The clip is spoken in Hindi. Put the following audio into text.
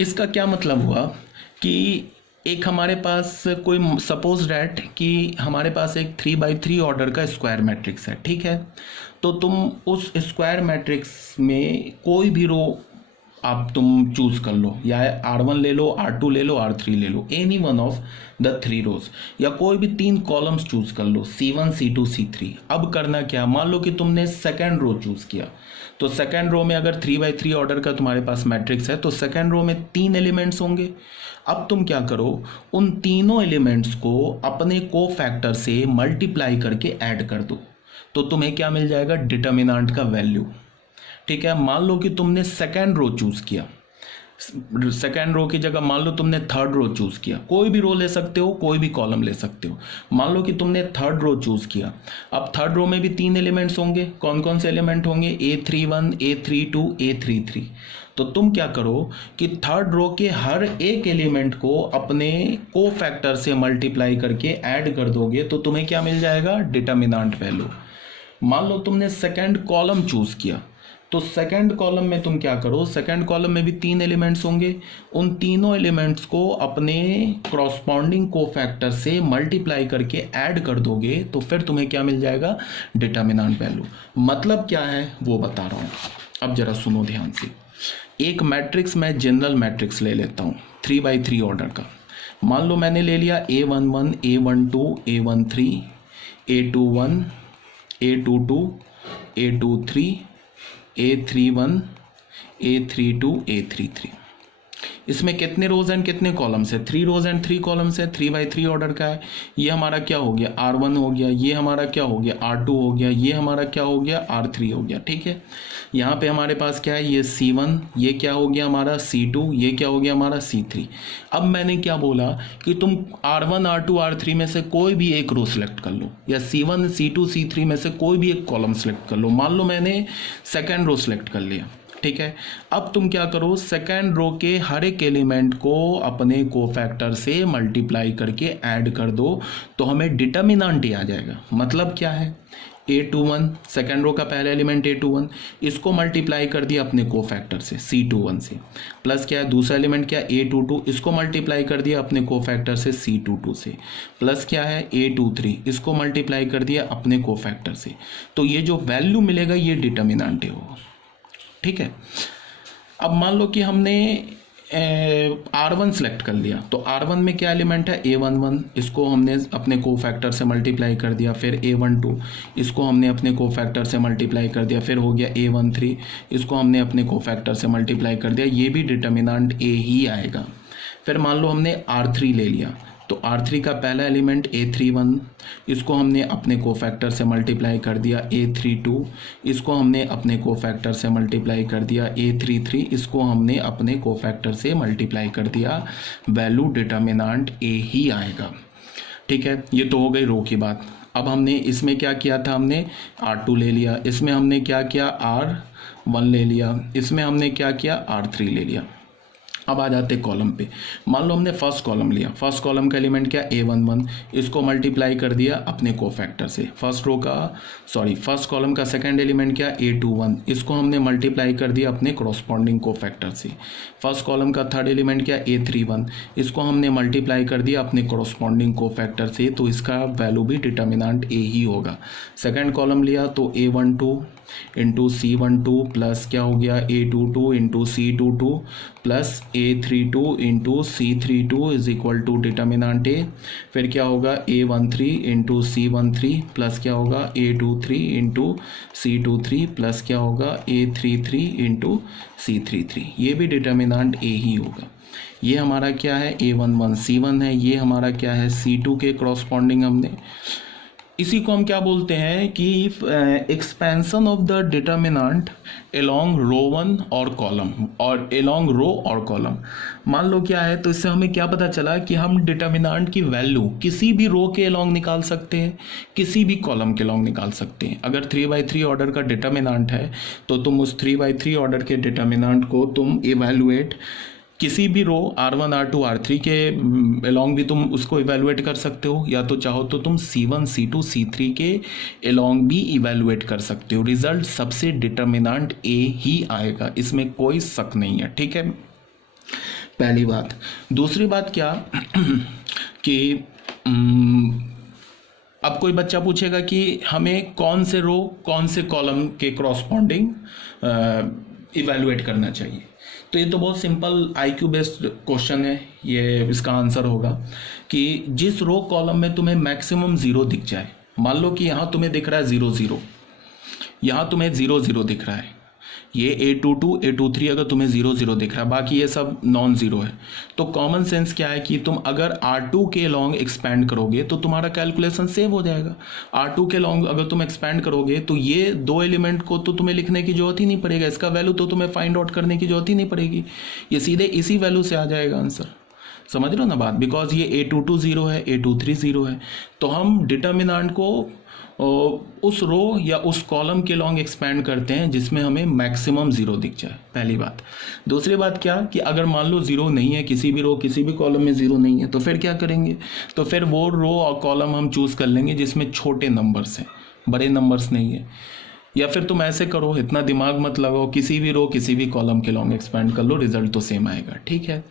इसका क्या मतलब हुआ कि एक हमारे पास कोई सपोज डैट कि हमारे पास एक 3 by 3 ऑर्डर का स्क्वायर मैट्रिक्स है, ठीक है। तो तुम उस स्क्वायर मैट्रिक्स में कोई भी रो आप तुम चूज कर लो, या R1 ले लो, R2 ले लो, R3 ले लो, एनी वन ऑफ द 3 रोज, या कोई भी 3 कॉलम्स चूज कर लो, C1 C2 C3। अब करना क्या, मान लो कि तुमने सेकेंड रो चूज किया, तो सेकेंड रो में अगर 3 by 3 ऑर्डर का तुम्हारे पास मैट्रिक्स है तो सेकेंड रो में 3 एलिमेंट्स होंगे। अब तुम क्या करो, उन तीनों एलिमेंट्स को अपने को फैक्टर से मल्टीप्लाई करके ऐड कर दो, तो तुम्हें क्या मिल जाएगा, डिटर्मिनेंट का वैल्यू। ठीक है, मान लो कि तुमने सेकेंड रो चूज किया, सेकेंड रो की जगह मान लो तुमने थर्ड रो चूज किया, कोई भी रो ले सकते हो, कोई भी कॉलम ले सकते हो। मान लो कि तुमने थर्ड रो चूज किया, अब थर्ड रो में भी 3 एलिमेंट्स होंगे। कौन कौन से एलिमेंट होंगे, A31 A32 A33। तो तुम क्या करो कि थर्ड रो के हर एक एलिमेंट को अपने को फैक्टर से मल्टीप्लाई करके ऐड कर दोगे, तो तुम्हें क्या मिल जाएगा, डिटर्मिनेंट वैल्यू। मान लो तुमने सेकंड कॉलम चूज किया, तो सेकंड कॉलम में तुम क्या करो, सेकंड कॉलम में भी 3 एलिमेंट्स होंगे, उन तीनों एलिमेंट्स को अपने क्रॉसपॉन्डिंग कोफैक्टर से मल्टीप्लाई करके ऐड कर दोगे, तो फिर तुम्हें क्या मिल जाएगा, डिटर्मिनेंट वैल्यू। मतलब क्या है वो बता रहा हूँ, अब जरा सुनो ध्यान से। एक मैट्रिक्स, मैं जनरल मैट्रिक्स ले लेता हूँ 3 by 3 ऑर्डर का। मान लो मैंने ले लिया A11 A12 A13 A21 A22 A23 A31 A32 A33। इसमें कितने रोज एंड कितने कॉलम्स है, 3 रोज एंड 3 कॉलम्स है, 3 by 3 ऑर्डर का है। ये हमारा क्या हो गया, R1 हो गया, ये हमारा क्या हो गया, R2 हो गया, ये हमारा क्या हो गया, R3 हो गया। ठीक है, यहाँ पे हमारे पास क्या है, ये C1, ये क्या हो गया हमारा C2, ये क्या हो गया हमारा C3। अब मैंने क्या बोला कि तुम R1 R2 R3 में से कोई भी एक रो सेलेक्ट कर लो, या C1 C2 C3 में से कोई भी एक कॉलम सेलेक्ट कर लो। मान लो मैंने सेकेंड रो सेलेक्ट कर लिया, ठीक है। अब तुम क्या करो, सेकेंड रो के हर एक एलिमेंट को अपने कोफैक्टर से मल्टीप्लाई करके ऐड कर दो, तो हमें डिटर्मिनेंट ही आ जाएगा। मतलब क्या है, A21 सेकेंड रो का पहला एलिमेंट A21, इसको मल्टीप्लाई कर दिया अपने कोफैक्टर से C21 से, प्लस क्या है दूसरा एलिमेंट क्या, A22, इसको मल्टीप्लाई कर दिया अपने कोफैक्टर से C22 से, प्लस क्या है A23, इसको मल्टीप्लाई कर दिया अपने कोफैक्टर से। तो ये जो वैल्यू मिलेगा ये डिटर्मिनेंट है वो। ठीक है, अब मान लो कि हमने R1 सेलेक्ट कर लिया, तो R1 में क्या एलिमेंट है, A11, इसको हमने अपने कोफैक्टर से मल्टीप्लाई कर दिया। फिर A12, इसको हमने अपने कोफैक्टर से मल्टीप्लाई कर दिया। फिर हो गया A13, इसको हमने अपने कोफैक्टर से मल्टीप्लाई कर दिया। ये भी डिटर्मिनेंट A ही आएगा। फिर मान लो हमने R3 ले लिया, तो R3 का पहला एलिमेंट A31, इसको हमने अपने कोफैक्टर से मल्टीप्लाई कर दिया। A32, इसको हमने अपने कोफैक्टर से मल्टीप्लाई कर दिया। A33, इसको हमने अपने कोफैक्टर से मल्टीप्लाई कर दिया। वैल्यू डिटर्मिनेंट A ही आएगा। ठीक है, ये तो हो गई रो की बात। अब हमने इसमें क्या किया था, हमने R2 ले लिया, इसमें हमने क्या किया, R1 ले लिया, इसमें हमने क्या किया, R3 ले लिया। अब आ जाते कॉलम पे। मान लो हमने फर्स्ट कॉलम लिया, फर्स्ट कॉलम का एलिमेंट क्या, A11, इसको मल्टीप्लाई कर दिया अपने कोफैक्टर से। फर्स्ट कॉलम का सेकंड एलिमेंट क्या, A21, इसको हमने मल्टीप्लाई कर दिया अपने कॉरस्पॉन्डिंग कोफैक्टर से। फर्स्ट कॉलम का थर्ड एलिमेंट क्या, A31, इसको हमने मल्टीप्लाई कर दिया अपने कॉरस्पॉन्डिंग कोफैक्टर से, तो इसका वैल्यू भी डिटर्मिनेंट A ही होगा। सेकंड कॉलम लिया तो A12 इंटू C12 प्लस क्या हो गया, A22 into C22 plus A32 into C32 is equal to determinant A। फिर क्या होगा, A13 इंटू C13 प्लस क्या होगा, A23 इंटू C23 प्लस क्या होगा, A33 इंटू C33। ये भी डिटर्मिनेंट A ही होगा। ये हमारा क्या है, A11 C1 है, ये हमारा क्या है, C2 के क्रॉसपॉन्डिंग हमने। इसी को हम क्या बोलते हैं कि expansion of the determinant along row one और कॉलम, और एलोंग रो और कॉलम। मान लो क्या है, तो इससे हमें क्या पता चला कि हम डिटर्मिनेंट की वैल्यू किसी भी रो के एलोंग निकाल सकते हैं, किसी भी कॉलम के एलोंग निकाल सकते हैं। अगर 3 by 3 ऑर्डर का डिटर्मिनेंट है तो तुम उस 3 by 3 ऑर्डर के डिटर्मिनेंट को तुम इवेलुएट किसी भी रो R1 R2 R3 के एलोंग भी तुम उसको इवेलुएट कर सकते हो, या तो चाहो तो तुम C1 C2 C3 के एलोंग भी इवेलुएट कर सकते हो। रिजल्ट सबसे डिटर्मिनेंट A ही आएगा, इसमें कोई शक नहीं है। ठीक है, पहली बात। दूसरी बात क्या कि उम, अब कोई बच्चा पूछेगा कि हमें कौन से रो कौन से कॉलम के क्रॉसपॉन्डिंग इवेलुएट करना चाहिए। तो ये तो बहुत सिंपल आईक्यू बेस्ड क्वेश्चन है। ये इसका आंसर होगा कि जिस रो कॉलम में तुम्हें मैक्सिमम जीरो दिख जाए, मान लो कि यहाँ तुम्हें दिख रहा है 0 0, यहाँ तुम्हें 0 0 दिख रहा है, ये A22 A23 अगर तुम्हें 0 0 दिख रहा है, बाकी ये सब नॉन ज़ीरो है, तो कॉमन सेंस क्या है कि तुम अगर R2 के लॉन्ग एक्सपैंड करोगे तो तुम्हारा कैलकुलेशन सेव हो जाएगा। R2 के लॉन्ग अगर तुम एक्सपैंड करोगे तो ये दो एलिमेंट को तो तुम्हें लिखने की जरूरत ही नहीं पड़ेगा, इसका वैल्यू तो तुम्हें फाइंड आउट करने की जरूरत ही नहीं पड़ेगी, ये सीधे इसी वैल्यू से आ जाएगा आंसर। समझ रहे हो ना बात, बिकॉज ये A22 0 है, A23 0 है, तो हम डिटर्मिनेंट को उस रो या उस कॉलम के लॉन्ग एक्सपैंड करते हैं जिसमें हमें मैक्सिमम जीरो दिख जाए, पहली बात। दूसरी बात क्या कि अगर मान लो जीरो नहीं है, किसी भी रो किसी भी कॉलम में जीरो नहीं है, तो फिर क्या करेंगे, तो फिर वो रो और कॉलम हम चूज कर लेंगे जिसमें छोटे नंबर्स हैं, बड़े नंबर्स नहीं है। या फिर तुम ऐसे करो, इतना दिमाग मत लगाओ, किसी भी रो किसी भी कॉलम के लॉन्ग एक्सपैंड कर लो, रिजल्ट तो सेम आएगा। ठीक है।